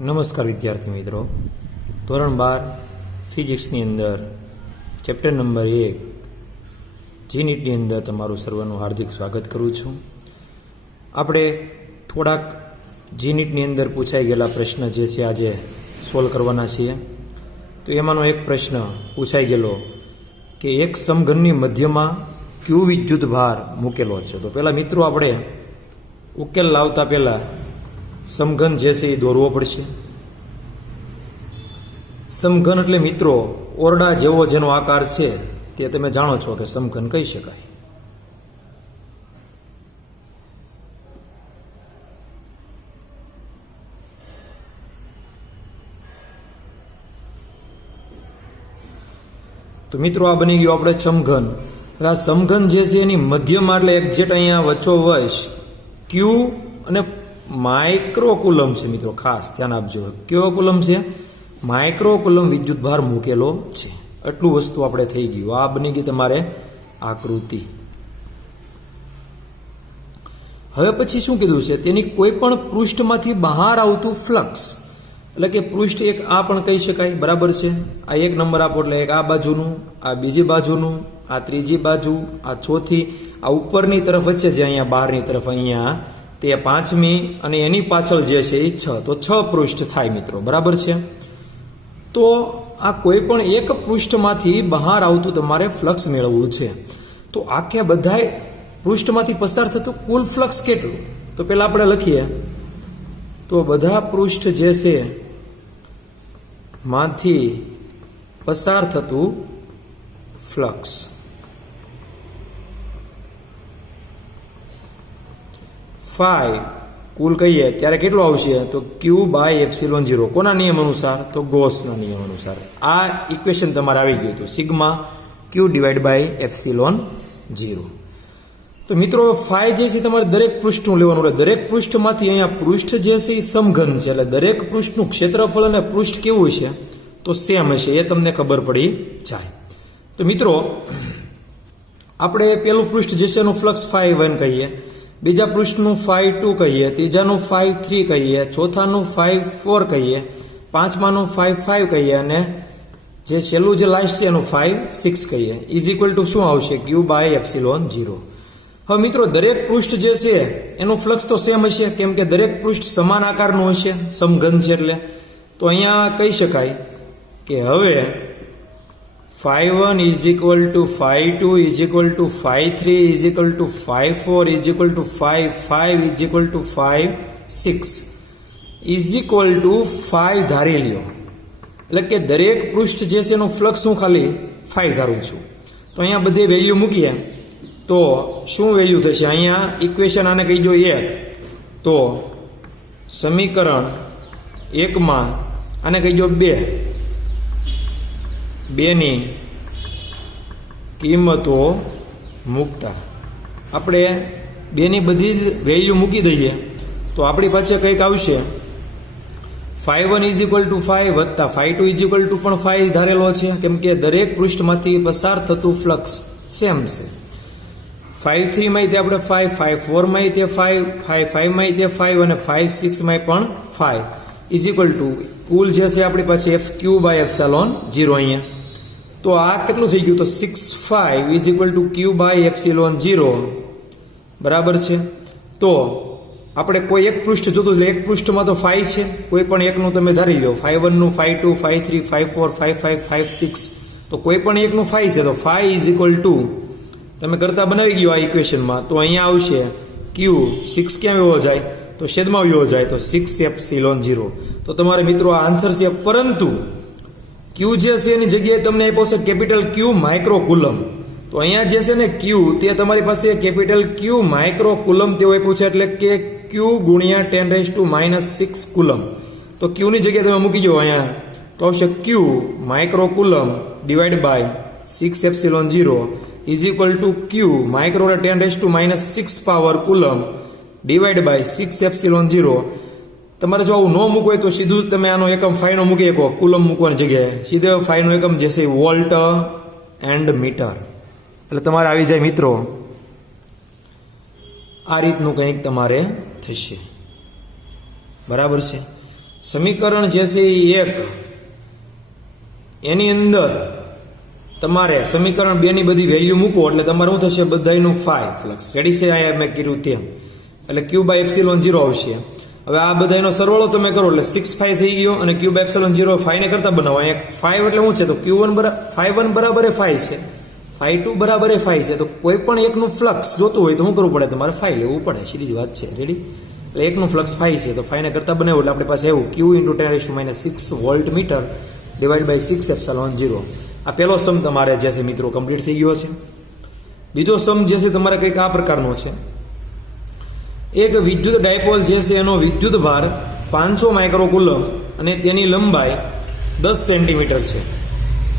નમસ્કાર વિદ્યાર્થી મિત્રો, ધોરણ 12 ફિઝિક્સની અંદર ચેપ્ટર નંબર 1 જીનીટની અંદર તમારું સર્વનું હાર્દિક સ્વાગત કરું છું. આપણે થોડાક જીનીટની અંદર પૂછાઈ ગયેલા પ્રશ્ન જે છે આજે સોલ્વ કરવાના છીએ. તો એમાંનો એક પ્રશ્ન પૂછાઈ ગયેલો કે એક સમઘનની મધ્યમાં ક્યુ વિદ્યુત ભાર મૂકેલો છે. તો પહેલાં મિત્રો આપણે ઉકેલ લાવતા પહેલાં સમઘન જે છે એ દોરવો પડશે. સમઘન એટલે મિત્રો ઓરડા જેવો જેનો આકાર છે તે તમે જાણો છો કે સમઘન કહી શકાય. તો મિત્રો આ બની ગયું આપણે સમઘન. આ સમઘન જે છે એની મધ્યમાં એટલે એક્ઝેક્ટ અહીંયા વચ્ચોવચ ક્યુ અને માઇક્રોકુલમ છે. મિત્રો ખાસ ધ્યાન આપજો, કેવો કુલમ છે? માઇક્રોકુલમ વિદ્યુત ભાર મૂકેલો છે. આટલું વસ્તુ આપણે થઈ ગયું. આ બની ગઈ તમારે આકૃતિ. હવે પછી શું કીધું છે? તેની કોઈ પણ પૃષ્ઠમાંથી બહાર આવતું ફ્લક્સ, એટલે કે પૃષ્ઠ એક આ પણ કહી શકાય, બરાબર છે. આ એક નંબર આપો એટલે એક આ બાજુનું, આ બીજી બાજુનું, આ ત્રીજી બાજુ, આ ચોથી, આ ઉપરની તરફ વચ્ચે જે અહીંયા બહારની તરફ અહીંયા તે પાંચમી અને એની પાછળ જે છે એ 6, તો 6 પૃષ્ઠ થાય મિત્રો, બરાબર છે. તો આ કોઈ પણ એક પૃષ્ઠમાંથી બહાર આવતું તમારે ફ્લક્સ મેળવવું છે. તો આખે બધાય પૃષ્ઠમાંથી પસાર થતું કુલ ફ્લક્સ કેટલું? તો પહેલા આપણે લખીએ તો બધા પૃષ્ઠ જે છે માંથી પસાર થતું ફ્લક્સ ફાઈ કુલ કહીએ ત્યારે કેટલું આવશે? તો ક્યુ બાય એપ્સિલોન 0. કોના નિયમ અનુસાર? તો ગોસના નિયમ અનુસાર. આ ઇક્વેશન તમારે આવી ગયું હતું, sigma q divide by epsilon 0. તો મિત્રો ફાઈ જે છે તમારે દરેક પૃષ્ઠનું લેવાનું રહે. દરેક પૃષ્ઠમાંથી અહીંયા પૃષ્ઠ જે છે એ સમઘન છે, એટલે દરેક પૃષ્ઠનું ક્ષેત્રફળ અને પૃષ્ઠ કેવું છે તો સેમ હશે, એ તમને ખબર પડી જાય. તો મિત્રો આપણે પેલું પૃષ્ઠ જે છે એનું ફ્લક્સ ફાઈ 1 કહીએ, બીજા પૃષ્ઠનું ફાઈ 2 કહીએ, ત્રીજાનું ફાઈ 3 કહીએ, ચોથાનું ફાઈ 4 કહીએ, પાંચમાનું ફાઈ 5 કહીએ અને જે છેલ્લું જે લાસ્ટ છે એનું ફાઈ 6 કહીએ. ઇઝ ઇક્વલ ટુ શું આવશે? ક્યુ બાય એપ્સિલોન 0. હવે મિત્રો દરેક પૃષ્ઠ જે છે એનું ફ્લક્સ તો સેમ હશે, કેમ કે દરેક પૃષ્ઠ સમાન આકારનું હશે, સમઘન છે એટલે. તો અહીંયા કહી શકાય કે હવે phi 1 is equal to phi 2 is equal to phi 3 is equal to phi 4 is equal to phi 5 is equal to phi 6 is equal to 5 ધારી લ્યો. એટલે કે દરેક પૃષ્ઠ જે છે એનું ફ્લક્સ હું ખાલી 5 ધારું છું. તો અહીંયા બધી વેલ્યુ મૂકીએ તો શું વેલ્યુ થશે? અહીંયા ઇક્વેશન આને કહી દો 1, તો સમીકરણ 1માં આને કહી દો 2. 2 ની કિંમતો મૂકતા આપણે 2 ની બધી જ વેલ્યુ મૂકી દઈએ તો આપણી પાસે કંઈક આવશે. ફાઈ 1 ઇઝ ઇક્વલ ટુ 5 વત્તા ફાઈ 2 ઇઝ ઇક્વલ ટુ પણ 5 ધારેલો છે, કેમ કે દરેક પૃષ્ઠમાંથી પસાર થતું ફ્લક્સ સેમ છે. ફાઈ 3 માં તે આપણે 5, ફાઈ 4 માં તે 5, ફાઈ 5 માં તે 5 અને ફાઈ 6 માં પણ 5 ઇઝ ઇક્વલ ટુ કુલ જે છે આપણી પાસે એફ ક્યુ બાય એપ્સિલોન 0 અહીંયા. તો આ કેટલું થઈ ગયું? તો 6 is equal to q by epsilon 0, બરાબર છે. તો આપણે કોઈ એક પૃષ્ઠ જોતું એટલે એક પૃષ્ઠમાં તો 5 છે, કોઈ પણ એકનું તમે ધારી લો. ફાઈ 1 નું, phi 2, phi 3, phi 4, phi 5, phi 6, તો કોઈ પણ એકનું 5 છે. તો 5 ઇઝ ઇક્વલ ટુ તમે કરતા બનાવી ગયો આ ઇક્વેશનમાં, તો અહીંયા આવશે ક્યુ 6 કેમ એવો જાય? તો છેદમાં એવો જાય, તો 6 એપ્સિલોન 0. તો તમારે મિત્રો આ આન્સર છે. પરંતુ ક્યુ જે છે એની જગ્યાએ તમને આપ્યો છે કેપિટલ ક્યુ માઇક્રોકુલમ. તો અહીંયા જે છે ને ક્યુ તે તમારી પાસે કેપિટલ ક્યુ માઇક્રોકુલમ તેવું આપ્યું છે, એટલે કે ક્યુ ગુણ્યા 10⁻⁻6 કુલમ. તો ક્યુની જગ્યાએ તમે મૂકી દો અહીંયા, તો આવશે q microcoulomb divide by 6 epsilon 0 is equal to q micro 10⁻⁻6 power coulomb divide by 6 epsilon 0. તમારે જો આવું ન મૂકવું હોય તો સીધું જ તમે આનો એકમ ફાઈનો મૂકી શકો, કુલમ મૂકવાની જગ્યાએ સીધે ફાઈનો એકમ જે છે વોલ્ટ એન્ડ મીટર. એટલે તમારે આવી જાય મિત્રો આ રીતનું કંઈક તમારે થશે. બરાબર છે. સમીકરણ જે છે એ એક એની અંદર તમારે સમીકરણ 2 ની બધી વેલ્યુ મૂકો એટલે તમારે શું થશે બધાયનું ફાઈ ફ્લક્સ રેડી છે અહીંયા મેં કીધું તેમ એટલે q બાય એપ્સિલોન 0 આવશે. હવે આ બધાનો સરવાળો તમે કરો એટલે 6 ફાઈ થઈ ગયો અને q બાય એપ્સિલોન 0 ફાઈ ને કરતા બનાવો. અહીંયા ફાઈ એટલે શું છે તો q1 ફાઈ 1 બરાબર એ ફાઈ છે, ફાઈ 2 બરાબર એ ફાઈ છે. તો કોઈ પણ એકનું ફ્લક્સ જોતું હોય તો શું કરવું પડે તમારે ફાઈ લેવું પડે, સીધી જ વાત છે. રેડી એટલે એકનું ફ્લક્સ ફાઈ છે તો ફાઈને કરતા બનાવ્યું એટલે આપણી પાસે એવું q × 10⁻6 volt metre divide by 6 epsilon 0. આ પહેલો સમ તમારે જે છે મિત્રો કમ્પ્લીટ થઈ ગયો છે. બીજો સમ જે છે તમારે કંઈક આ પ્રકારનો છે. એક વિદ્યુત ડાયપોલ જે છે એનો વિદ્યુત ભાર 500 માઇક્રોકુલમ અને તેની લંબાઈ 10 સેન્ટીમીટર છે.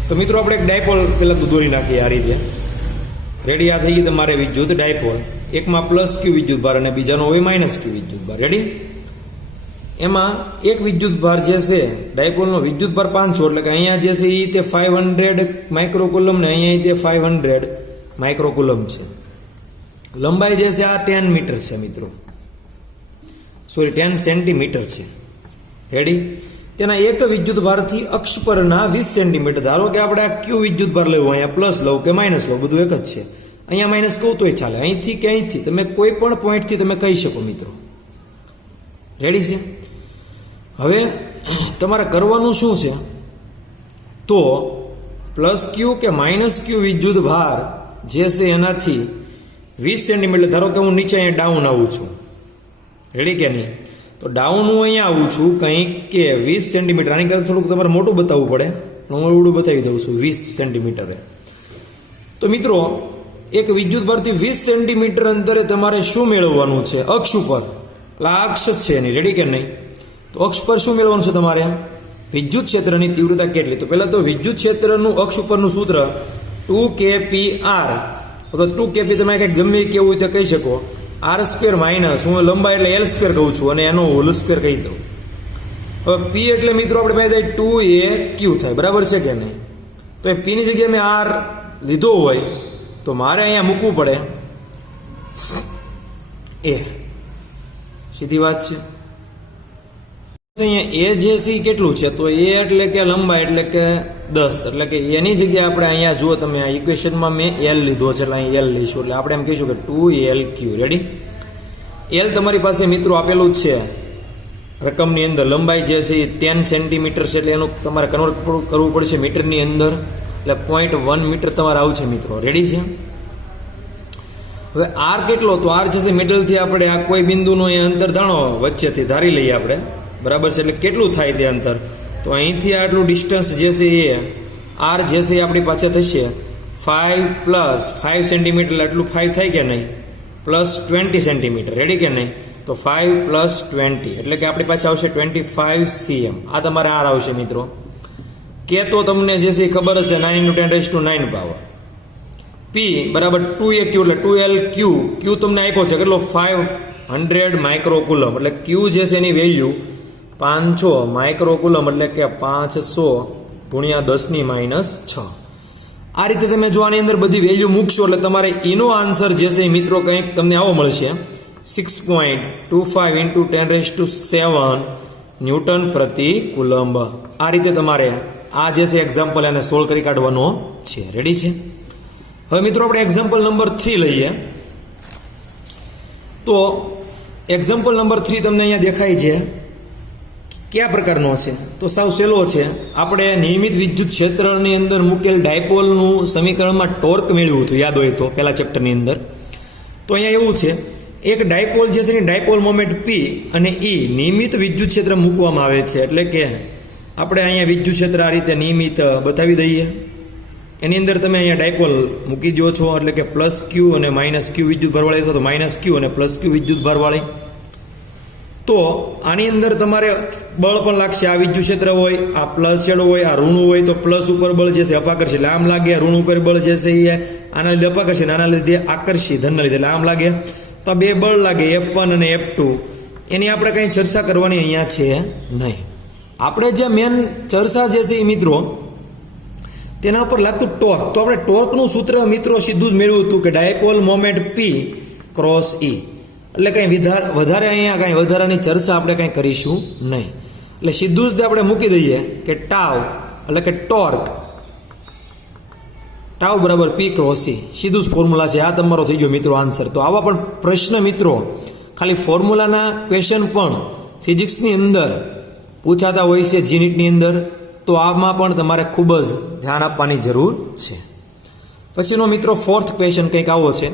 તો મિત્રો આપણે એક ડાયપોલ પહેલા દોરી નાખીએ આ રીતે. રેડી, આ થઈ ગઈ તમારે વિદ્યુત ડાયપોલ. એકમાં પ્લસ ક્યુ વિદ્યુત ભાર અને બીજાનો હોય માઇનસ ક્યુ વિદ્યુત ભાર. રેડી, એમાં એક વિદ્યુત ભાર જે છે ડાયપોલનો વિદ્યુત ભાર 500 એટલે કે અહીંયા જે છે એ તે 500 માઇક્રોકુલમ ને અહીંયા તે 500 માઇક્રોકુલમ છે. લંબાઈ જે છે આ 10 મીટર છે મિત્રો, સોરી 10 સેન્ટીમીટર છે. રેડી, તેના એક વિદ્યુત ભારથી અક્ષ પરના 20 સેન્ટીમીટર. ધારો કે આપણે આ ક્યુ વિદ્યુત ભાર લેવું, અહીંયા પ્લસ લઉં કે માઇનસ લઉં બધું એક જ છે. અહીંયા માઇનસ કહું તોય ચાલે, અહીંથી કે અહીંથી તમે કોઈ પણ પોઈન્ટથી તમે કહી શકો મિત્રો. રેડી છે. હવે તમારે કરવાનું શું છે તો પ્લસ ક્યુ કે માઇનસ ક્યુ વિદ્યુત ભાર જે છે એનાથી 20 સેન્ટીમીટર. ધારો કે હું નીચે અહીંયા ડાઉન આવું છું, રેડી કે નહીં, તો ડાઉન હું અહીંયા આવું છું કંઈક કે 20 સેન્ટીમીટર. આની કરતાં થોડુંક તમારે મોટું બતાવવું પડે, હું એવડું બતાવી દઉં છું 20 સેન્ટીમીટરે. તો મિત્રો એક વિદ્યુત ભારથી 20 સેન્ટીમીટર અંતરે તમારે શું મેળવવાનું છે અક્ષ ઉપર, એટલે આ અક્ષ છે એની. રેડી કે નહીં, તો અક્ષ પર શું મેળવવાનું છે તમારે વિદ્યુત ક્ષેત્રની તીવ્રતા કેટલી. તો પહેલા તો વિદ્યુત ક્ષેત્રનું અક્ષ ઉપરનું સૂત્ર 2kpr અથવા 2kp તમે કંઈક ગમે કેવું હોય તો કહી શકો. r² માઇનસ હું લંબાઈ એટલે l² કહું છું અને એનો હોલ સ્ક્વેર કહી દઉં. હવે p એટલે મિત્રો આપણે પાસે થાય 2aq થાય, બરાબર છે કે નહીં. તો એ p ની જગ્યાએ મેં r લીધો હોય તો મારે અહીંયા મૂકવું પડે એ, સીધી વાત છે. અહીંયા એ જે છે કેટલું છે તો એ એટલે કે લંબાઈ એટલે કે 10 એટલે કે એની જગ્યાએ આપણે અહીંયા જુઓ તમે આ ઇક્વેશનમાં મેં l લીધો છે એટલે અહીં l લઈશું એટલે આપણે એમ કહીશું કે 2lq. રેડી, l તમારી પાસે મિત્રો આપેલું જ છે રકમની અંદર. લંબાઈ જે છે એ 10 સેન્ટીમીટર છે એટલે એનું તમારે કન્વર્ટ કરવું પડશે મીટરની અંદર એટલે 0.1 મીટર તમારે આવશે મિત્રો. રેડી છે. હવે r કેટલો તો r જે છે મિડલથી આપણે આ કોઈ બિંદુનો એ અંતર ધાણો વચ્ચેથી ધારી લઈએ આપણે, બરાબર છે. એટલે કેટલું થાય તે અંતર તો અહીંથી આટલું ડિસ્ટન્સ જે છે એ r જે છે એ આપણી પાસે થશે 5 + 5 સેન્ટીમીટર એટલે આટલું 5 થાય કે નહીં, પ્લસ 20 સેન્ટીમીટર. રેડી કે નહીં, તો 5 + 20 એટલે કે આપણી પાસે આવશે 25 cm. આ તમારે r આવશે મિત્રો. કે તો તમને જે છે એ ખબર હશે 9 × 10⁹ પાવર. p બરાબર 2aq એટલે 2lq. q તમને આપ્યો છે કેટલો 500 માઇક્રોકુલમ એટલે q જે છે એની વેલ્યુ 500 માઇક્રોકુલમ એટલે કે 500 × 10⁻6. આ રીતે તમે જો આની અંદર બધી વેલ્યુ મૂકશો એટલે તમારે એનો આન્સર જે છે મિત્રો કંઈક તમને આવો મળશે 6.25 × 10⁷ ન્યૂટન પ્રતિ કુલંબ. આ રીતે તમારે આ જે છે એક્ઝામ્પલ એને સોલ્વ કરી કાઢવાનો છે. રેડી છે. હવે મિત્રો આપણે એક્ઝામ્પલ નંબર 3 લઈએ. તો એક્ઝામ્પલ નંબર 3 તમને અહીંયા દેખાય છે કયા પ્રકારનો છે તો સાવ સહેલો છે. આપણે નિયમિત વિદ્યુત ક્ષેત્રની અંદર મૂકેલ ડાયપોલનું સમીકરણમાં ટોર્ક મેળવ્યું હતું, યાદ હોય તો પહેલા ચેપ્ટરની અંદર. તો અહીંયા એવું છે એક ડાયપોલ જે છે ડાયપોલ મોમેન્ટ p અને e નિયમિત વિદ્યુત ક્ષેત્ર મૂકવામાં આવે છે. એટલે કે આપણે અહીંયા વિદ્યુત ક્ષેત્ર આ રીતે નિયમિત બતાવી દઈએ. એની અંદર તમે અહીંયા ડાયપોલ મૂકી દો છો એટલે કે પ્લસ ક્યુ અને માઇનસ ક્યુ વિદ્યુત ભરવાળી અથવા તો માઇનસ ક્યુ અને પ્લસ ક્યુ વિદ્યુત ભરવાળી. તો આની અંદર તમારે બળ પણ લાગશે. આ વિદ્યુત ક્ષેત્ર હોય, આ પ્લસ છેડો હોય, આ ઋણ હોય તો પ્લસ ઉપર બળ જે છે અપાકર્ષી એટલે આમ લાગે. ઋણ ઉપર બળ જે છે એ આના લીધે અપાકર્ષી, આના લીધે આકર્ષી ધનના લીધે એટલે આમ લાગે. તો બે બળ લાગે F1 અને F2. એની આપણે કંઈ ચર્ચા કરવાની અહીંયા છે નહીં. આપણે જે મેન ચર્ચા જે છે એ મિત્રો તેના ઉપર લાગતું ટોર્ક. તો આપણે ટોર્કનું સૂત્ર મિત્રો સીધું જ મેળવ્યું હતું કે ડાયપોલ મોમેન્ટ p × e. એટલે કંઈ વધારે અહીંયા કંઈ વધારાની ચર્ચા આપણે કંઈ કરીશું નહીં. એટલે સીધું જ આપણે મૂકી દઈએ કે ટાવ એટલે કે ટોર્ક ટાવ બરાબર પી ક્રોસ સી, સીધું જ ફોર્મ્યુલા છે. આ તમારો થઈ ગયો મિત્રો આન્સર. તો આવા પણ પ્રશ્ન મિત્રો ખાલી ફોર્મ્યુલાના ક્વેશ્ચન પણ ફિઝિક્સની અંદર પૂછાતા હોય છે જીનીટની અંદર. તો આમાં પણ તમારે ખૂબ જ ધ્યાન આપવાની જરૂર છે. પછીનો મિત્રો ફોર્થ ક્વેશ્ચન કંઈક આવો છે.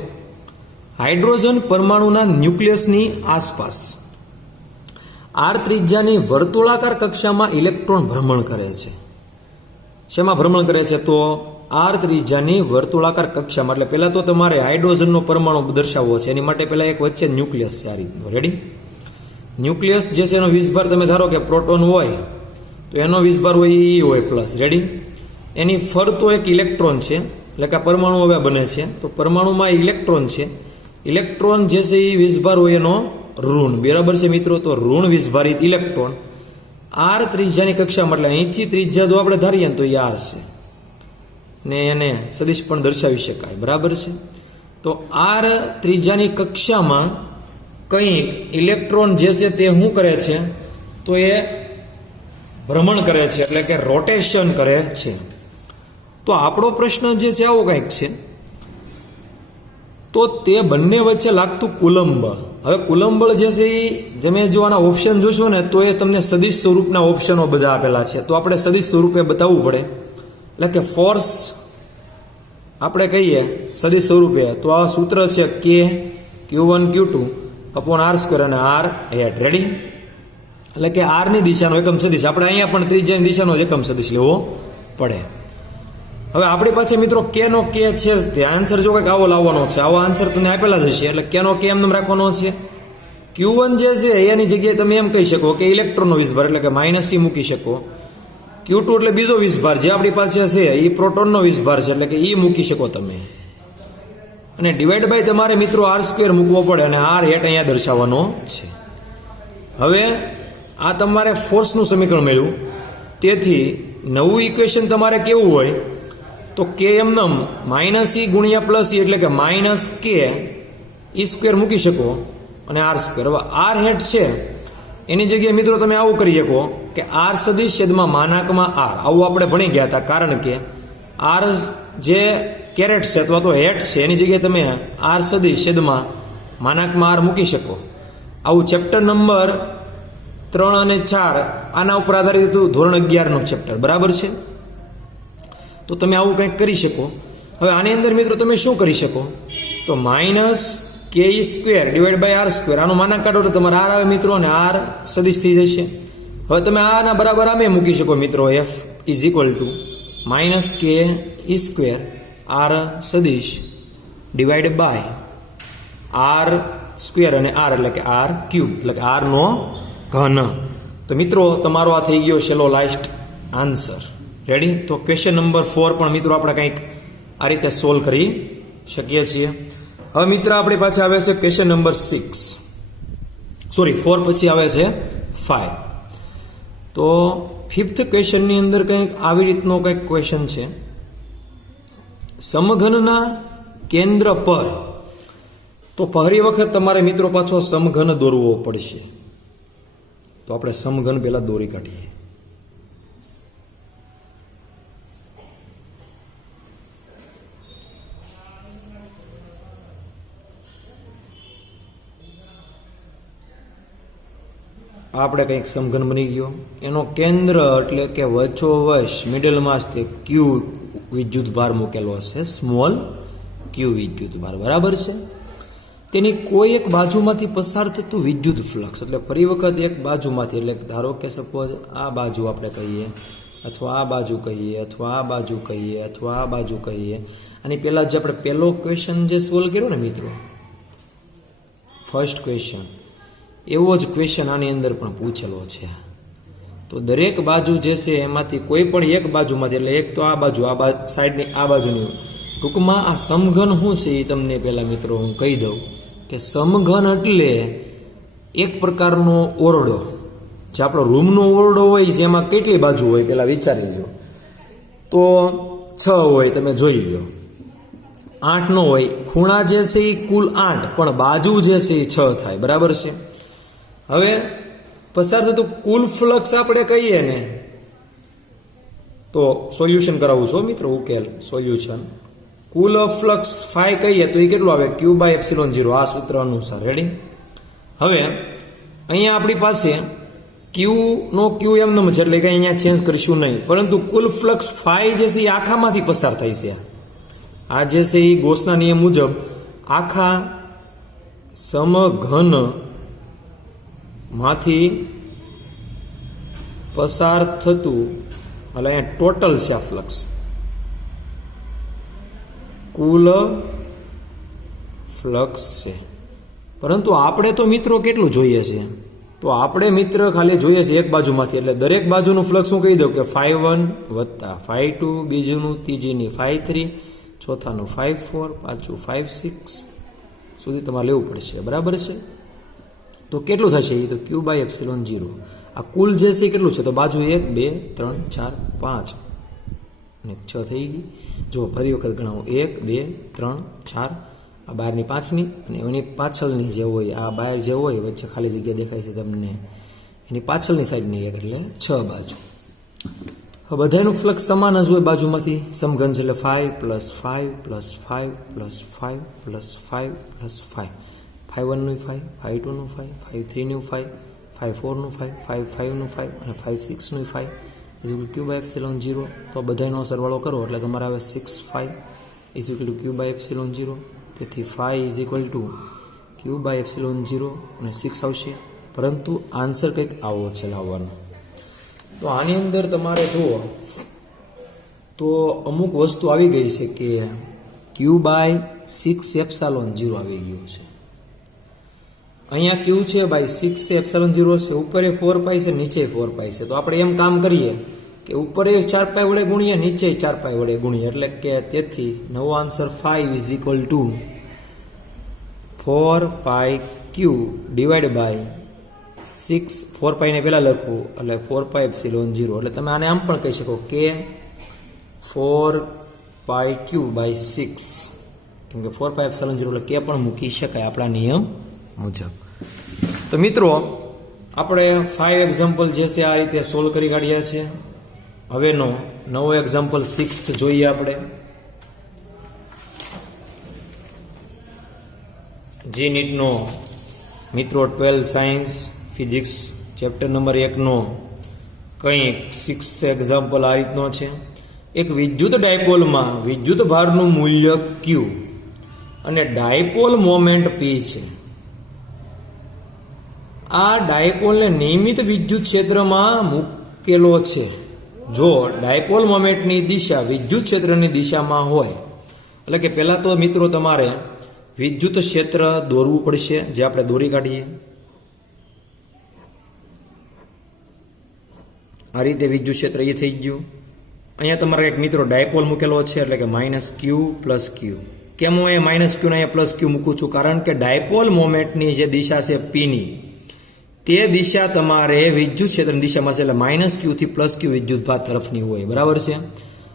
હાઇડ્રોજન પરમાણુના ન્યુક્લિયસની આસપાસ આર ત્રિજ્યાની વર્તુળાકાર કક્ષામાં ઇલેક્ટ્રોન ભ્રમણ કરે છે. શેમાં ભ્રમણ કરે છે? તો આર ત્રિજ્યાની વર્તુળાકાર કક્ષામાં. એટલે પહેલા તો તમારે હાઇડ્રોજનનો પરમાણુ દર્શાવવો છે. એની માટે પહેલા એક વચ્ચે ન્યુક્લિયસ છે આ રીતનો. રેડી? ન્યુક્લિયસ જે છે એનો વીસભાર તમે ધારો કે પ્રોટોન હોય તો એનો વીસભાર હોય એ હોય પ્લસ. રેડી? એની ફરતો એક ઇલેક્ટ્રોન છે, એટલે કે પરમાણુ હવે બને છે. તો પરમાણુમાં ઇલેક્ટ્રોન છે. ઇલેક્ટ્રોન જે છે એ વીસભાર હોય એનો ઋણ. બરાબર છે મિત્રો? તો ઋણ વીસભારિત ઇલેક્ટ્રોન આર ત્રિજ્યાની કક્ષામાં, એટલે અહીંથી ત્રિજ્યા જો આપણે ધારીએ તો એ આર છે ને એને સદિશ પણ દર્શાવી શકાય. બરાબર છે? તો આર ત્રિજ્યાની કક્ષામાં કંઈક ઇલેક્ટ્રોન જે છે તે શું કરે છે? તો એ ભ્રમણ કરે છે, એટલે કે રોટેશન કરે છે. તો આપણો પ્રશ્ન જે છે આવો કંઈક છે. તો તે બંને વચ્ચે લાગતું કુલંબ બળ. હવે કુલંબ બળ જે છે એ તમે જો આના ઓપ્શન જોશો ને તો એ તમને સદિશ સ્વરૂપના ઓપ્શનો બધા આપેલા છે. તો આપણે સદિશ સ્વરૂપે બતાવવું પડે. એટલે કે ફોર્સ આપણે કહીએ સદિશ સ્વરૂપે તો આ સૂત્ર છે કે Q1 Q2 upon r square અને આર હેટ. રેડી? એટલે કે આરની દિશાનો એકમ સદિશ આપણે અહીંયા પણ ત્રિજ્યાની દિશાનો જ એકમ સદિશ લેવો પડે. હવે આપણી પાસે મિત્રો કે નો કે છે તે આન્સર જો કંઈક આવો લાવવાનો છે. આવો આન્સર તમને આપેલા જ હશે. એટલે કે નો કે એમ રાખવાનો છે. Q1 જે છે એની જગ્યાએ તમે એમ કહી શકો કે ઇલેક્ટ્રોનનો વીસભાર, એટલે કે માઇનસ ઈ મૂકી શકો. Q2 એટલે બીજો વીસભાર જે આપણી પાસે છે એ પ્રોટોનનો વીસભાર છે, એટલે કે ઈ મૂકી શકો તમે. અને ડિવાઈડ બાય તમારે મિત્રો આર સ્ક્વેર મૂકવો પડે અને આર હેટ અહીંયા દર્શાવવાનો છે. હવે આ તમારે ફોર્સનું સમીકરણ મળ્યું. તેથી નવું ઇક્વેશન તમારે કેવું હોય તો કે એમનેમ માઇનસ ઈ ગુણ્યા પ્લસ ઈ, એટલે કે માઇનસ કે ઈ સ્ક્વેર મૂકી શકો અને આર સ્ક્વેર. હવે આર હેટ છે એની જગ્યાએ મિત્રો તમે આવું કરી શકો કે આર સદિશ છેદમાં માનાંકમાં આર. આવું આપણે ભણી ગયા હતા. કારણ કે આર જે કેરેટ છે અથવા તો હેટ છે એની જગ્યાએ તમે આર સદિશ છેદમાં માનાંકમાં આર મૂકી શકો. આવું ચેપ્ટર નંબર 3 અને 4 આના ઉપર આધારિત હતું, ધોરણ 11નું ચેપ્ટર. બરાબર છે? તો તમે આવું કંઈક કરી શકો. હવે આની અંદર મિત્રો તમે શું કરી શકો? તો minus k e square divide by r square. આનો માનાંક કાઢો તો તમારે આર આવે મિત્રો અને આર સદિશ થઈ જશે. હવે તમે આના બરાબર આમે મૂકી શકો મિત્રો. F is equal two minus k e square R સદિશ ડિવાઈડ બાય આર સ્ક્વેર અને આર એટલે કે આર ક્યુબ, એટલે કે આર નો ઘન. તો મિત્રો તમારો આ થઈ ગયો છેલ્લો લાસ્ટ આન્સર. રેડી? તો ક્વેશ્ચન નંબર 4 પણ મિત્રો આપણે કંઈક આ રીતે સોલ્વ કરી શકીએ છીએ. હવે મિત્ર આપણી પાસે આવે છે ક્વેશ્ચન નંબર 4 પછી આવે છે 5. તો 5th ક્વેશ્ચનની અંદર કંઈક આવી રીતનો કંઈક ક્વેશ્ચન છે. સમઘનના કેન્દ્ર પર. તો પહેલી વખત તમારે મિત્રો પાછો સમઘન દોરવો પડશે. તો આપણે સમઘન પહેલા દોરી કાઢીએ. આપણે કંઈક સમઘન બની ગયો. એનો કેન્દ્ર એટલે કે વચ્ચોવચ મિડલમાં તે ક્યુ વિદ્યુત ભાર મૂકેલો હશે, સ્મોલ ક્યુ વિદ્યુત ભાર. બરાબર છે? તેની કોઈ એક બાજુમાંથી પસાર થતું વિદ્યુત ફ્લક્સ, એટલે ફરી વખત એક બાજુમાંથી, એટલે ધારો કે સપોઝ આ બાજુ આપણે કહીએ અથવા આ બાજુ કહીએ અથવા આ બાજુ કહીએ અથવા આ બાજુ કહીએ. આની પહેલાં જે આપણે પહેલો ક્વેશ્ચન જે સોલ્વ કર્યો ને મિત્રો, ફર્સ્ટ ક્વેશ્ચન, એવો જ ક્વેશ્ચન આની અંદર પણ પૂછેલો છે. તો દરેક બાજુ જે છે એમાંથી કોઈ પણ એક બાજુમાંથી, એટલે એક તો આ બાજુ, આ સાઈડની આ બાજુની. ટૂંકમાં આ સમઘન શું છે એ તમને પહેલાં મિત્રો હું કહી દઉં કે સમઘન એટલે એક પ્રકારનો ઓરડો. જે આપણો રૂમનો ઓરડો હોય છે એમાં કેટલી બાજુ હોય પહેલાં વિચારી લો. તો 6 હોય, તમે જોઈ લો. 8 નો હોય. ખૂણા જે છે એ કુલ 8, પણ બાજુ જે છે એ 6 થાય. બરાબર છે? હવે પસાર થતું કુલ ફ્લક્સ આપણે કહીએ ને, તો સોલ્યુશન કરાવું છો મિત્રો, ઉકેલ સોલ્યુશન. કુલ ફ્લક્સ ફાઈ કહીએ તો એ કેટલું આવે? ક્યુ બાય એપ્સિલોન 0, આ સૂત્ર અનુસાર. રેડી? હવે અહીંયા આપણી પાસે ક્યુ નો ક્યુ એમ છે, એટલે કે અહીંયા ચેન્જ કરીશું નહીં, પરંતુ કુલ ફ્લક્સ ફાઈ જે છે એ આખામાંથી પસાર થાય છે. આ જે છે એ ગોસના નિયમ મુજબ આખા સમઘન માંથી પસાર થતું, એટલે અહીંયા ટોટલ છે આ ફ્લક્સ, કુલ ફ્લક્સ છે. પરંતુ આપણે તો મિત્રો કેટલું જોઈએ છે? તો આપણે મિત્ર ખાલી જોઈએ છે એક બાજુમાંથી, એટલે દરેક બાજુનું ફ્લક્સ હું કહી દઉં કે ∅1 વત્તા ∅2, બીજુંનું ત્રીજીની ∅3, ચોથાનું ∅4, પાંચું ∅6 સુધી તમારે લેવું પડશે. બરાબર છે? તો કેટલું થશે? એ તો ક્યુ બાય એપ્સિલોન 0. આ કુલ જે છે એ કેટલું છે? તો બાજુ 1 2 3 4 5 અને 6 થઈ ગઈ. જો ફરી વખત ગણાવો, 1 2 3 4, આ બહારની પાંચમી અને એની પાછળની જે હોય, આ બહાર જે હોય વચ્ચે ખાલી જગ્યા દેખાય છે તમને, એની પાછળની સાઈડની એક, એટલે 6 બાજુ. હવે બધાનું ફ્લક્સ સમાન જ હોય બાજુમાંથી, સમઘન છે, એટલે 5 + 5 + 5 + 5 + 5 + 5, ∅1 નું 5, ∅2 નું 5, ∅3 નું 5, ∅4 નું 5, ∅5 નું 5 અને ∅6 નું 5 = ક્યુ બાય એપ્સિલોન 0. તો બધાનો સરવાળો કરો એટલે તમારે આવે 6 ∅ = ક્યુ બાય એપ્સિલોન 0. તેથી ∅ = ક્યુ બાય એપ્સિલોન 0 અને 6 આવશે. પરંતુ આન્સર કંઈક આવો છે લાવવાનો. તો આની અંદર તમારે જુઓ તો અમુક વસ્તુ આવી ગઈ છે કે ક્યુ બાય 6 એપ્સિલોન 0 આવી ગયું છે. અહીંયા ક્યુ છે બાય 6 એપ્સિલોન 0 છે, ઉપર 4 પાઈ છે, નીચે 4 પાઈ છે. તો આપણે એમ કામ કરીએ કે ઉપર 4 પાઈ વડે ગુણીએ, નીચે 4 પાઈ વડે ગુણીએ, એટલે કે તેથી નવો answer ∅ = 4 pi q divide by 6. 4 પાઈને પહેલા લખવું એટલે 4 પાઈ એપ્સિલોન 0. એટલે તમે આને આમ પણ કહી શકો કે 4 પાઈ ક્યુ બાય 6, કેમ કે 4 પાઈ એપ્સિલોન 0 એટલે કે પણ મૂકી શકાય આપણા નિયમ મુજબ. તો મિત્રો આપણે 5 એક્ઝામ્પલ જે છે આ રીતે સોલ્વ કરી કાઢ્યા છે. હવેનો નવો એક્ઝામ્પલ 6th જોઈએ આપણે. જી નીટનો મિત્રો 12 સાયન્સ ફિઝિક્સ ચેપ્ટર નંબર 1 નો કંઈક 6th એક્ઝામ્પલ આ રીતનો છે. એક વિદ્યુત ડાયપોલમાં વિદ્યુત ભારનું મૂલ્ય Q અને ડાયપોલ મોમેન્ટ P છે. આ ડાયપોલને નિયમિત વિદ્યુત ક્ષેત્રમાં મૂકેલો છે. જો ડાયપોલ મોમેન્ટની દિશા વિદ્યુત ક્ષેત્રની દિશામાં હોય, એટલે કે પહેલા તો મિત્રો તમારે વિદ્યુત ક્ષેત્ર દોરવું પડશે, જે આપણે દોરી કાઢીએ. આ રીતે વિદ્યુત ક્ષેત્ર એ થઈ ગયું. અહીંયા તમારે એક મિત્રો ડાયપોલ મૂકેલો છે, એટલે કે -Q + Q. કેમ હું અહીંયા -Q ને અહીંયા +Q મૂકું છું? કારણ કે ડાયપોલ મોમેન્ટની જે દિશા છે P ની, તે દિશા તમારે વિદ્યુત ક્ષેત્રની દિશામાં છે, એટલે -Q થી +Q વિદ્યુત ભાર તરફની હોય. બરાબર છે?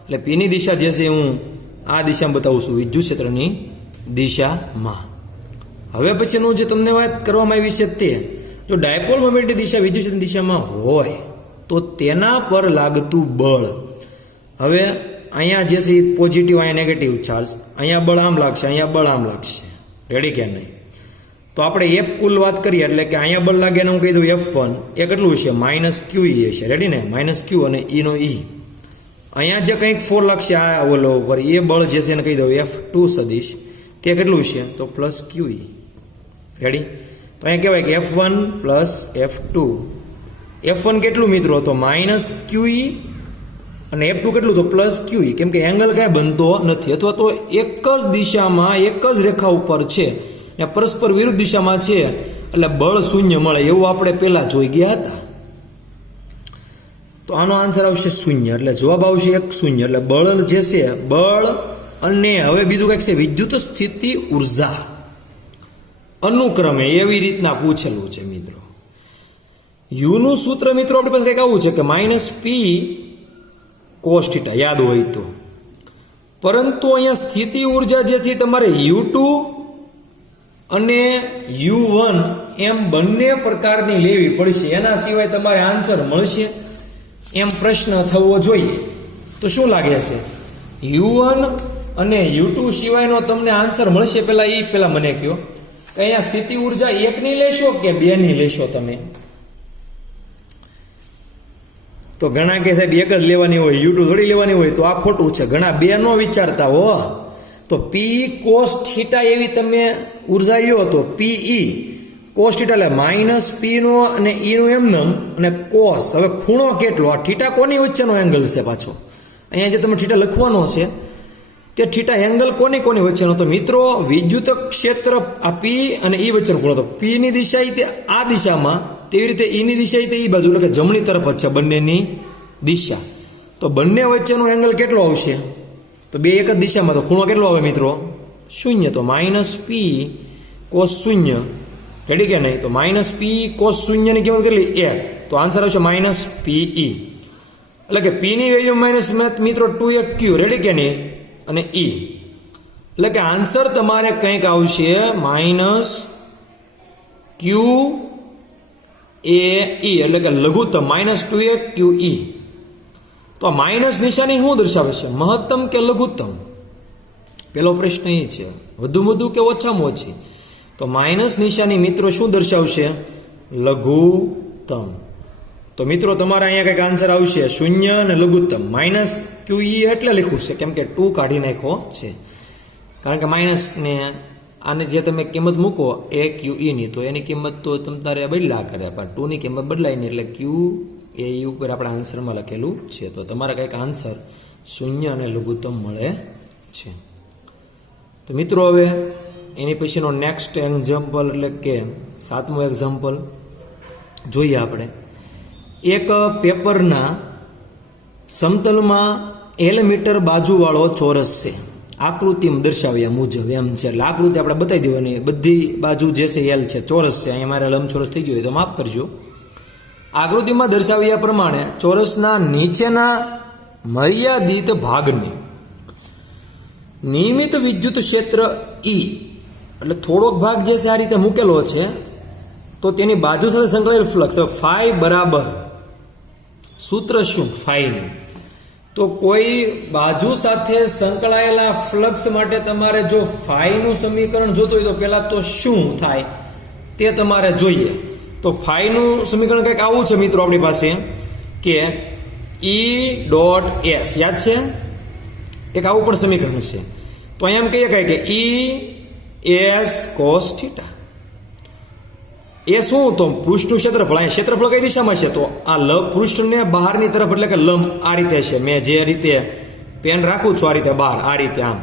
એટલે P ની દિશા જે છે હું આ દિશામાં બતાવું છું, વિદ્યુત ક્ષેત્રની દિશામાં. હવે પછીનું જે તમને વાત કરવામાં આવી છે તે, જો ડાયપોલ મોમેન્ટની દિશા વિદ્યુત ક્ષેત્રની દિશામાં હોય તો તેના પર લાગતું બળ. હવે અહીંયા જે છે પોઝિટિવ, અહીંયા નેગેટિવ ચાર્જ, અહીંયા બળ આમ લાગશે, અહીંયા બળ આમ લાગશે. રેડી કે નહીં? તો આપણે F કુલ વાત કરીએ, એટલે કે અહીંયા બળ લાગે ને હું કહી દઉં F1 એ કેટલું છે? -QE છે. રેડી ને? -Q અને E નો E. અહીંયા જે કંઈક 4 લાગશે આ ઓલો ઉપર, એ બળ જે છે એને કહી દઉં F2 સદિશ, તે કેટલું છે? તો +QE. રેડી? તો અહીંયા કહેવાય કે F1 + F2. F1 કેટલું મિત્રો? તો -QE અને F2 કેટલું? તો +QE. કેમ કે એંગલ કાંઈ બનતો નથી, અથવા તો એક જ દિશામાં એક જ રેખા ઉપર છે ને પરસ્પર વિરુદ્ધ દિશામાં છે, એટલે બળ શૂન્ય મળે, એવું આપણે પહેલા જોઈ ગયા હતા. તો આનો આન્સર આવશે 0, એટલે જવાબ આવશે 1 0. એટલે બળ જે છે, બળ અને હવે બીજું કંઈક છે વિદ્યુત સ્થિતિ ઉર્જા અનુક્રમે, એવી રીતના પૂછેલું છે મિત્રો. યુનું સૂત્ર મિત્રો આપણી પાસે કંઈક આવું છે કે -P cos θ, યાદ હોય તો. પરંતુ અહીંયા સ્થિતિ ઉર્જા જે છે તમારે U2 અને U1 એમ બંને પ્રકારની લેવી પડશે, એના સિવાય તમારે આન્સર મળશે એમ પ્રશ્ન થવો જોઈએ. તો શું લાગે છે, U1 અને U2 સિવાયનો તમને આન્સર મળશે? પેલા મને કહો, અહીંયા સ્થિતિ ઉર્જા 1 ની લેશો કે 2 ની લેશો તમે? તો ઘણા કે સાહેબ 1 જ લેવાની હોય, U2 થોડી લેવાની હોય. તો આ ખોટું છે. ઘણા 2 નો વિચારતા હો. તો P cos θ એવી તમે ઉર્જા લ્યો તો PE cos θ એટલે માઇનસ P નો અને E નું એમનેમ અને cos. હવે ખૂણો કેટલો? આ θ કોની વચ્ચેનો એંગલ છે? પાછો અહીંયા જે તમે θ લખવાનો છે તે θ એંગલ કોની વચ્ચેનો? તો મિત્રો વિદ્યુત ક્ષેત્ર આ P અને E વચ્ચેનો ખૂણો. તો P ની દિશા તે આ દિશામાં, તેવી રીતે E ની દિશા તે એ બાજુ, એટલે કે જમણી તરફ જ છે બંનેની દિશા. તો બંને વચ્ચેનો એંગલ કેટલો આવશે? તો બે એક જ દિશામાં, તો ખૂણો કેટલો આવે મિત્રો? 0. તો માઇનસ P cos 0. રેડી કે નહીં? તો માઇનસ P cos 0 ની કિંમત કેટલી? 1. તો આન્સર આવશે માઇનસ PE. એટલે કે P ની વેલ્યુ માઇનસ મિત્રો 2q. રેડી કે નહીં? અને E એટલે કે આન્સર તમારે કંઈક આવશે માઇનસ QAE, એટલે કે લઘુત્તમ માઇનસ 2QE. તો આ માઇનસ નિશાની શું દર્શાવે છે? મહત્તમ કે લઘુત્તમ? પેલો પ્રશ્ન એ છે, વધુ કે ઓછામાં ઓછી? તો માઇનસ નિશાની મિત્રો શું દર્શાવશે? લઘુત્તમ. તો મિત્રો તમારે અહીંયા કંઈક આન્સર આવશે 0 અને લઘુત્તમ. માઇનસ QE એટલે લખ્યું છે કેમ કે 2 કાઢી નાખ્યો છે, કારણ કે માઇનસ ને આને જે તમે કિંમત મૂકો QE ની, તો એની કિંમત તો તમારે બદલા કરે, પણ 2 ની કિંમત બદલાય નહીં, એટલે QAE ઉપર આપણા આન્સરમાં લખેલું છે. તો તમારે કંઈક આન્સર 0 અને લઘુત્તમ મળે છે. તો મિત્રો હવે એની પછીનો નેક્સ્ટ એક્ઝામ્પલ, એટલે કે 7મું એક્ઝામ્પલ જોઈએ આપણે. એક પેપરના સમતલમાં L મીટર બાજુવાળો ચોરસ છે, આકૃતિમાં દર્શાવ્યા મુજબ એમ છે. એટલે આકૃતિ આપણે બતાવી દેવાની, બધી બાજુ જે છે L છે, ચોરસ છે. અહીંયા મારે લંબચોરસ થઈ ગયો હોય તો માફ કરજો. આકૃતિમાં દર્શાવ્યા પ્રમાણે ચોરસના નીચેના મર્યાદિત ભાગની નિયમિત વિદ્યુત ક્ષેત્ર E, એટલે થોડોક ભાગ જે છે આ રીતે મૂકેલો છે, તો તેની બાજુ સાથે સંકળાયેલ ફ્લક્સ ફાઈ બરાબર, સૂત્ર શું ફાઈનું? તો કોઈ બાજુ સાથે સંકળાયેલા ફ્લક્સ માટે તમારે જો ફાઈનું સમીકરણ જોતું હોય તો પહેલા તો શું થાય તે તમારે જોઈએ. તો ફાઈનું સમીકરણ કંઈક આવું છે મિત્રો આપણી પાસે કે E.S, યાદ છે? એક આવું પણ સમીકરણ છે. તો અહીંયા એમ કહીએ કે E.S cos θ. એ શું? તો પૃષ્ઠનું ક્ષેત્રફળ. અહીંયા ક્ષેત્રફળ કઈ દિશામાં છે? તો આ પૃષ્ઠને બહારની તરફ, એટલે કે લંબ આ રીતે છે. મેં જે રીતે પેન રાખું છું આ રીતે બહાર, આ રીતે આમ,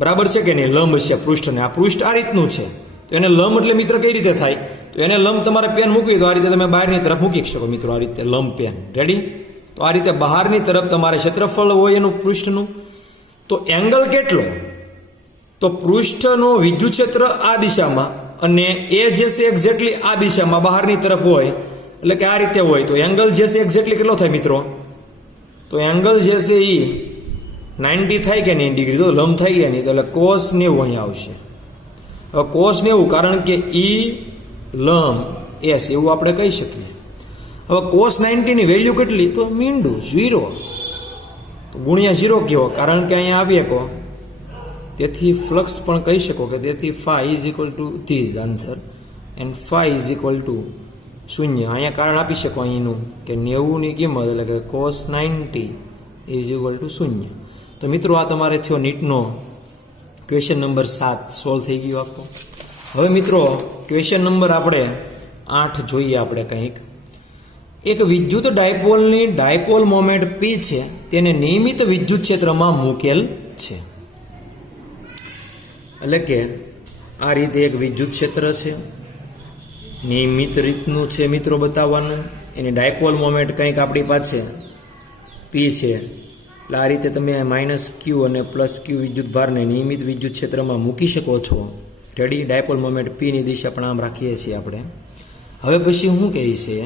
બરાબર છે કે નહીં? લંબ છે પૃષ્ઠને. આ પૃષ્ઠ આ રીતનું છે, તો એને લંબ એટલે મિત્ર કઈ રીતે થાય? તો એને લંબ તમારે પેન મૂકવી તો આ રીતે તમે બહારની તરફ મૂકી શકો મિત્રો, આ રીતે લંબ પેન. રેડી? તો આ રીતે બહારની તરફ તમારે ક્ષેત્રફળ હોય એનું પૃષ્ઠનું. તો એંગલ કેટલો? તો પૃષ્ઠનો વિદ્યુત ક્ષેત્ર આ દિશામાં અને એ જે છે એક્ઝેક્ટલી આ દિશામાં બહારની તરફ હોય, એટલે કે આ રીતે હોય, તો એંગલ જે છે એક્ઝેક્ટલી કેટલો થાય મિત્રો? તો એંગલ જે છે એ 90 થાય કે નહીં ડિગ્રી? તો લંબ થાય કે નહીં? તો એટલે cos 90 અહીંયા આવશે. હવે cos 90 કારણ કે E લંબ S એવું આપણે કહી શકીએ. હવે cos 90 ની વેલ્યુ કેટલી? તો મીંડું 0. તો ગુણ્યા 0 કયો? કારણ કે અહીંયા આપીએ કહો, તેથી ફ્લક્સ પણ કહી શકો કે તેથી phi is equal to this answer and phi is equal to 0. અહીંયા કારણ આપી શકો અહીંનું કે 90 ની કિંમત, એટલે કે cos 90 is equal to 0. તો મિત્રો આ તમારે થયો નીટનો ક્વેશ્ચન નંબર 7 સોલ્વ થઈ ગયો આખો. હવે મિત્રો ક્વેશ્ચન નંબર આપણે 8 જોઈએ આપણે કંઈક. એક વિદ્યુત ડાયપોલની ડાયપોલ મોમેન્ટ P છે, તેને નિયમિત વિદ્યુત ક્ષેત્રમાં મૂકેલ છે. એટલે કે આ રીતે એક વિદ્યુત ક્ષેત્ર છે, નિયમિત રીતનું છે મિત્રો બતાવવાનું. એની ડાયપોલ મોમેન્ટ કંઈક આપણી પાસે P છે, એટલે આ રીતે તમે -Q અને +Q વિદ્યુત ભારને નિયમિત વિદ્યુત ક્ષેત્રમાં મૂકી શકો છો. રેડી? ડાયપોલ મોમેન્ટ P ની દિશા પણ આમ રાખીએ છીએ આપણે. હવે પછી શું કહે છે?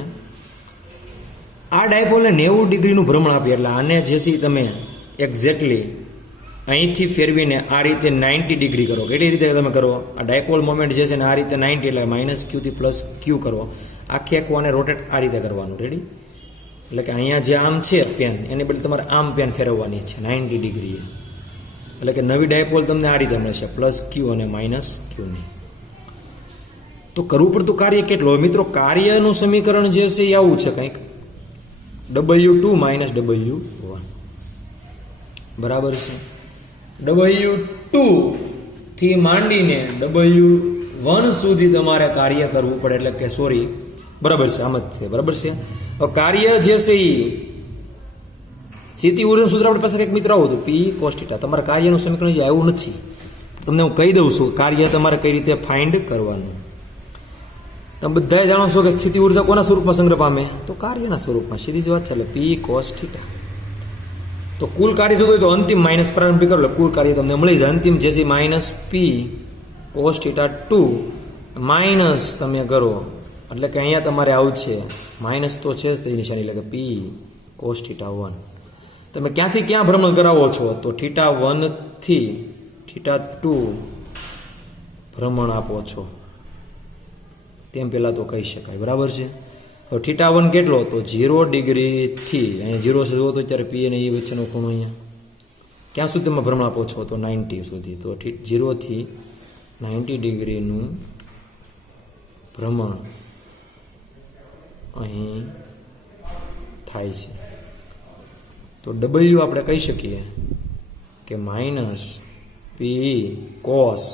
આ ડાયપોલને 90 ડિગ્રીનું ભ્રમણ આપીએ, એટલે આને જે છે તમે એક્ઝેક્ટલી અહીંથી ફેરવીને આ રીતે 90 ડિગ્રી કરો. કેટલી રીતે તમે કરો? આ ડાયપોલ મોમેન્ટ જે છે ને આ રીતે 90 એટલે માઇનસ ક્યુ થી પ્લસ ક્યુ કરો. આખે આખું આને રોટેટ આ રીતે કરવાનું. રેડી? એટલે કે અહીંયા જે આમ છે પેન એની બદલે તમારે આમ પેન ફેરવવાની છે 90 ડિગ્રી. એટલે કે નવી ડાયપોલ તમને આ રીતે મળશે, પ્લસ ક્યુ અને માઇનસ ક્યુ ની. તો કરવું પડતું કાર્ય કેટલું? મિત્રો કાર્યનું સમીકરણ જે છે એ આવું છે કંઈક, W2 માઇનસ W1 બરાબર છે. W2 થી માંડીને W1 સુધી તમારે કાર્ય કરવું પડે. એટલે કે સોરી, બરાબર છે, આમ જ છે, બરાબર છે. કાર્ય જે છે એ સ્થિતિ ઉર્જાનું સૂત્ર આપણી પાસે કંઈક મિત્ર આવું હતું, P cos θ. તમારે કાર્યનું સમીકરણ જે આવ્યું નથી, તમને હું કહી દઉં છું કાર્ય તમારે કઈ રીતે ફાઇન્ડ કરવાનું. તમે બધા જાણો છો કે સ્થિતિ ઉર્જા કોના સ્વરૂપમાં સંગ્રહ પામે? તો કાર્યના સ્વરૂપમાં. સીધી જ વાત છે. એટલે P cos θ. તો કુલ કાર્ય જોતું હોય તો અંતિમ માઇનસ પ્રારંભિક કરો એટલે કુલ કાર્ય તમને મળી જાય. અંતિમ જે છે માઇનસ P cos θ2 માઇનસ તમે કરો એટલે કે અહીંયા તમારે આવશે માઇનસ તો છે જ તે નિશાની, એટલે કે P cos θ1. તમે ક્યાંથી ક્યાં ભ્રમણ કરાવો છો? તો θ1 થી θ2 ભ્રમણ આપો છો, તેમ પહેલાં તો કહી શકાય. બરાબર છે. હવે θ1 કેટલો? તો 0 ડિગ્રીથી અહીંયા 0 છે, જુઓ તો અત્યારે P અને E વચ્ચેનો ખૂણો અહીંયા ક્યાં સુધી તમે ભ્રમણ આપો છો? તો 90 સુધી. તો 0 થી 90 ડિગ્રીનું ભ્રમણ અહીં થાય છે. તો W આપણે કહી શકીએ કે માઇનસ P cos,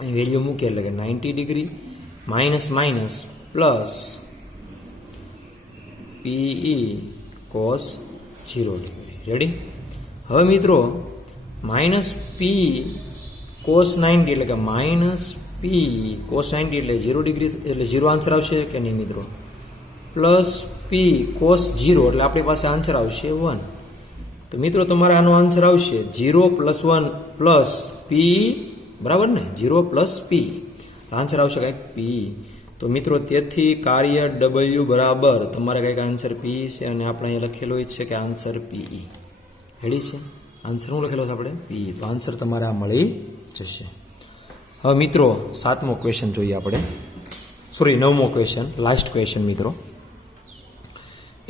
અહીં વેલ્યુ મૂકીએ એટલે કે 90 degree minus minus plus PE cos 0 degree. Ready? હવે મિત્રો માઇનસ P cos 90 એટલે કે માઇનસ P cos 90 એટલે 0 ડિગ્રી એટલે 0 આન્સર આવશે કે નહીં મિત્રો? પ્લસ P cos 0 એટલે આપણી પાસે આન્સર આવશે 1. તો મિત્રો તમારે આનો આન્સર આવશે 0 પ્લસ 1 પ્લસ P, બરાબર ને? 0 પ્લસ P આન્સર આવશે કંઈક P. તો મિત્રો તેથી કાર્ય W બરાબર તમારે કંઈક આન્સર P છે અને આપણે અહીંયા લખેલો છે કે આન્સર PE. રેડી છે? આન્સર શું લખેલો છે આપણે? PE. તો આન્સર તમારે આ મળી જશે. હવે મિત્રો 7મો ક્વેશ્ચન જોઈએ આપણે, સોરી 9મો ક્વેશ્ચન, લાસ્ટ ક્વેશ્ચન મિત્રો.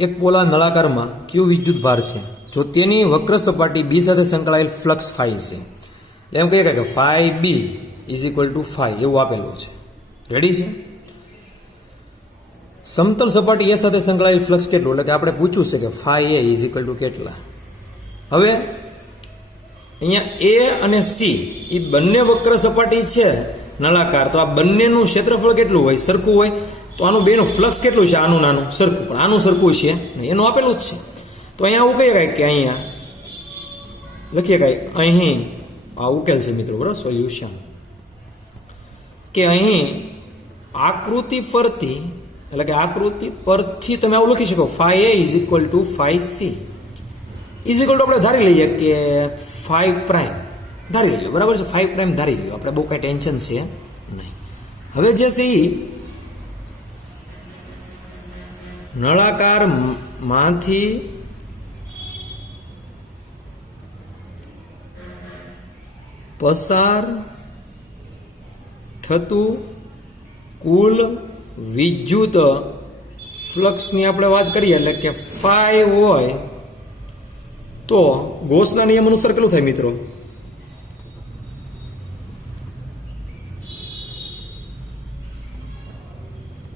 એક પોલા નળાકારમાં ક્યુ વિદ્યુત ભાર છે. જો તેની વક્ર સપાટી B સાથે સંકળાયેલ ફ્લક્સ થાય છે, એમ કહીએ કે phi B is equal to phi, એવું આપેલું છે. રેડી છે? સમતલ સપાટી A સાથે સંકળાયેલ ફ્લક્સ કેટલું? એટલે કે આપણે પૂછવું છે કે phi A is equal to કેટલા. હવે અહીંયા A અને C એ બંને વક્ર સપાટી છે નળાકાર, તો આ બંનેનું ક્ષેત્રફળ કેટલું હોય? સરખું હોય. તો આનું બેનું ફ્લક્સ કેટલું છે? આનું નાનું સરખું, પણ આનું સરખું છે એનું આપેલું જ છે. તો અહીંયા આવું કહીએ કે અહીંયા લખીએ કે અહીં આ ઉકેલ છે મિત્રો, બરાબર? સોલ્યુશન કે અહીં આકૃતિ ફરતી એટલે કે આકૃતિ પરથી તમે આવું લખી શકો phi A is equal to phi C is equal to આપણે ધારી લઈએ કે ફાઈ પ્રાઇમ ધારી લઈએ, બરાબર છે? ફાઈ પ્રાઇમ ધારી લઈએ, આપણે બહુ કાંઈ ટેન્શન છે નહીં. હવે જે છે એ નળાકાર માંથી પસાર થતું કુલ વિદ્યુત ફ્લક્સની આપણે વાત કરીએ એટલે કે ફાઈ હોય તો ગોસના નિયમ અનુસાર કેટલું થાય મિત્રો?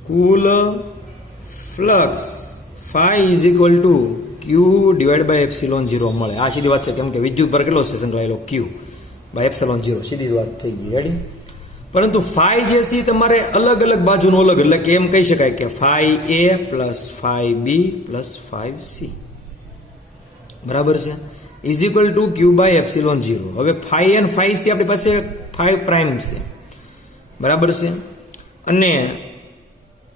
કુલ flux phi is equal to q divide by epsilon 0 મળે. આ સીધી વાત છે, કેમ કે વિદ્યુત ભાર કેટલો છે સંકળાયેલો? ક્યુ બાય એપ્સિલોન 0. સીધી જ વાત થઈ ગઈ. રેડી? પરંતુ ફાઈ જે છે તમારે અલગ અલગ બાજુનો અલગ, એટલે કે એમ કહી શકાય કે phi A plus phi B plus phi C, બરાબર છે, is equal to q by epsilon 0. હવે ફાઈ એન ફાઈ C આપણી પાસે ફાઈ પ્રાઇમ છે, બરાબર છે, અને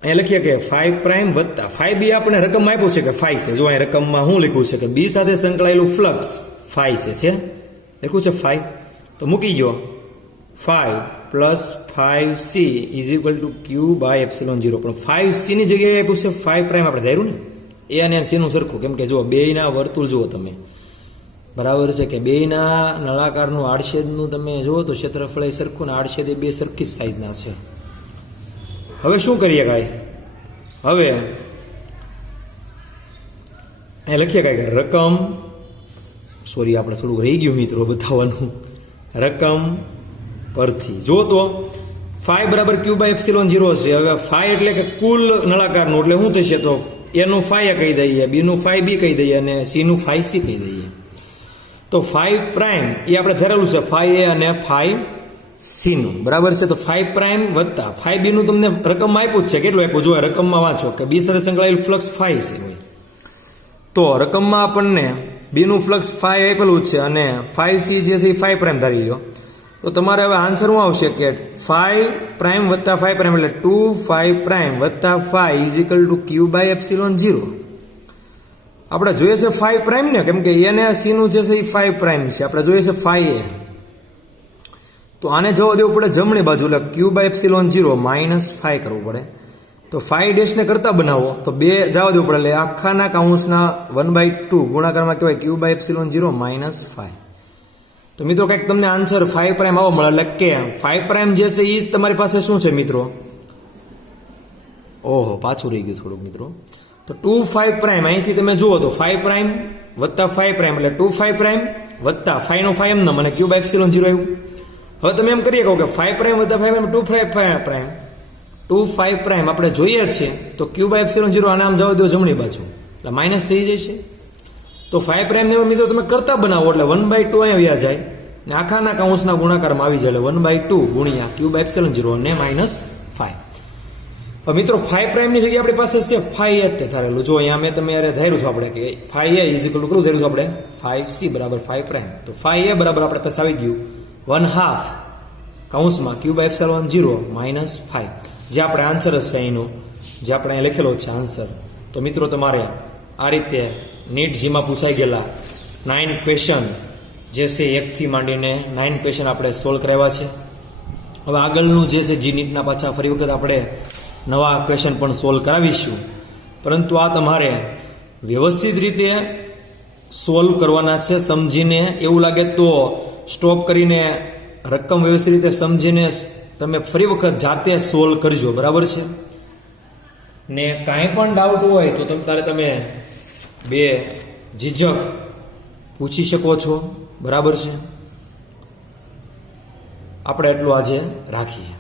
અહીંયા લખીએ કે ફાઈ પ્રાઇમ વત્તા ફાઈ B આપણે રકમ આપ્યું છે કે ફાઈ છે. જો અહીં રકમમાં શું લખ્યું છે કે B સાથે સંકળાયેલું ફ્લક્સ ફાઈ છે લખ્યું છે ફાઈ, તો મૂકી ગયો phi plus five C is equal to q by epsilon 0. પણ ફાઈવ C ની જગ્યાએ આપ્યું છે ફાઈ પ્રાઇમ, આપણે ધાર્યું ને A અને C નું સરખું, કેમ કે જો બેયના વર્તુળ જુઓ તમે, બરાબર છે કે બેયના નળાકારનું આડછેદનું તમે જુઓ તો ક્ષેત્રફળ એ સરખું ને આડછેદ એ બે સરખી જ સાઈઝના છે. હવે શું કરીએ કાંઈ, હવે એ લખીએ કાંઈ કે રકમ, સોરી આપણે થોડુંક રહી ગયું મિત્રો બતાવવાનું, રકમ પરથી જો તો ફાઈ બરાબર ક્યુ બાય એપ્સિલોન 0 છે. હવે ફાઈ એટલે કે કુલ નળાકારનું, એટલે શું થશે તો એનું ફાઈ કહી દઈએ, બીનું ફાઈ બી કહી દઈએ અને સીનું ફાઈ સી કહી દઈએ. તો ફાઈ પ્રાઇમ એ આપણે ધરેલું છે ફાઈ એ અને ફાઈ સીનું, બરાબર છે. તો ફાઈ પ્રાઇમ વત્તા ફાઈ બીનું તમને રકમમાં આપ્યું જ છે. કેટલું આપ્યું જો રકમમાં વાંચો કે બી સાથે સંકળાયેલું ફ્લક્સ ફાઈ છે. તો રકમમાં આપણને બીનું ફ્લક્સ ફાઈ આપેલું છે અને ફાઈ સી જે છે એ ફાઈ પ્રાઇમ ધારી લો. તો તમારે હવે આન્સર શું આવશે કે ફાઈ પ્રાઇમ વત્તા ફાઈ પ્રાઇમ એટલે 2 ફાઈ પ્રાઇમ વત્તા phi is equal to q by epsilon 0. આપણે જોઈએ છે ફાઈ પ્રાઇમ ને, કેમ કે એને સીનું જે છે એ ફાઈ પ્રાઇમ છે. આપણે જોઈએ છે ફાઈ એ, તો આને જવા દેવું પડે જમણી બાજુ, એટલે ક્યુ બાય એપ્સિલોન 0 માઇનસ ફાઈ કરવું પડે. તો ફાઈ ડેશને કરતા બનાવો તો બે જવા દેવું પડે, એટલે આખાના કાઉન્સના 1/2 ગુણાકારમાં કહેવાય ક્યુ બાય એપ્સિલોન 0 માઇનસ ફાઈ. તો મિત્રો કંઈક તમને આન્સર ફાઈ પ્રાઇમ આવો મળે, એટલે કે ફાઈ પ્રાઇમ જે છે એ તમારી પાસે શું છે મિત્રો, ઓહો પાછું રહી ગયું થોડુંક મિત્રો. તો 2 ફાઈ પ્રાઇમ અહીંથી તમે જુઓ તો ફાઈ પ્રાઇમ વત્તા ફાઈ પ્રાઇમ એટલે 2 ફાઈ પ્રાઇમ વત્તા ફાઈનો ફાઈ એમ મને ક્યુ બાય એપ્સિલોન 0 આવ્યું. હવે તમે એમ કરીએ કહો કે ફાઈ પ્રાઇમ વત્તા phi prime 2 phi prime 2 phi prime આપણે જોઈએ છે તો ક્યુ બાય એપ્સિલોન 0 આને આમ જવા દો જમણી બાજુ, એટલે માઇનસ થઈ જશે. તો ફાઈ પ્રાઇમ ને મિત્રો તમે કરતા બનાવો એટલે 1/2 અહીંયા વ્યા જાય ને આખાના કાઉન્સના ગુણાકારમાં આવી જાય, એટલે 1/2 ગુણ્યા ક્યુ બાય એપ્સિલોન 0 અને માઇનસ ફાઈ. હવે મિત્રો ફાઈ પ્રાઇમની જગ્યાએ આપણી પાસે છે ફાઈ એ તે ધારેલું. જો અહીંયા મેં તમે યારે ધાર્યું છું આપણે કે phi A is equal to કેટલું ધાર્યું છું આપણે ફાઈ સી બરાબર ફાઈ પ્રાઇમ. તો ફાઈ એ બરાબર આપણે પાસે આવી ગયું 1/2 કાઉન્સમાં q by epsilon 0 minus phi, જે આપણે આન્સર હશે અહીંનો, જે આપણે અહીંયા લખેલો છે આન્સર. તો મિત્રો તમારે આ રીતે નીટ જીમાં પૂછાઈ ગયેલા 9 ક્વેશ્ચન જે છે 1 થી માંડીને 9 ક્વેશ્ચન આપણે સોલ્વ કરાવ્યા છે. હવે આગળનું જે છે જી નીટના પાછા ફરી વખત આપણે નવા ક્વેશ્ચન પણ સોલ્વ કરાવીશું, પરંતુ આ તમારે વ્યવસ્થિત રીતે સોલ્વ કરવાના છે, સમજીને. એવું લાગે તો સ્ટોપ કરીને રકમ વ્યવસ્થિત રીતે સમજીને તમે ફરી વખત જાતે સોલ્વ કરજો, બરાબર છે ને. કાંઈ પણ ડાઉટ હોય તો તમે બે ઝીઝક પૂછી શકો છો, બરાબર છે. આપણે એટલું આજે રાખીએ.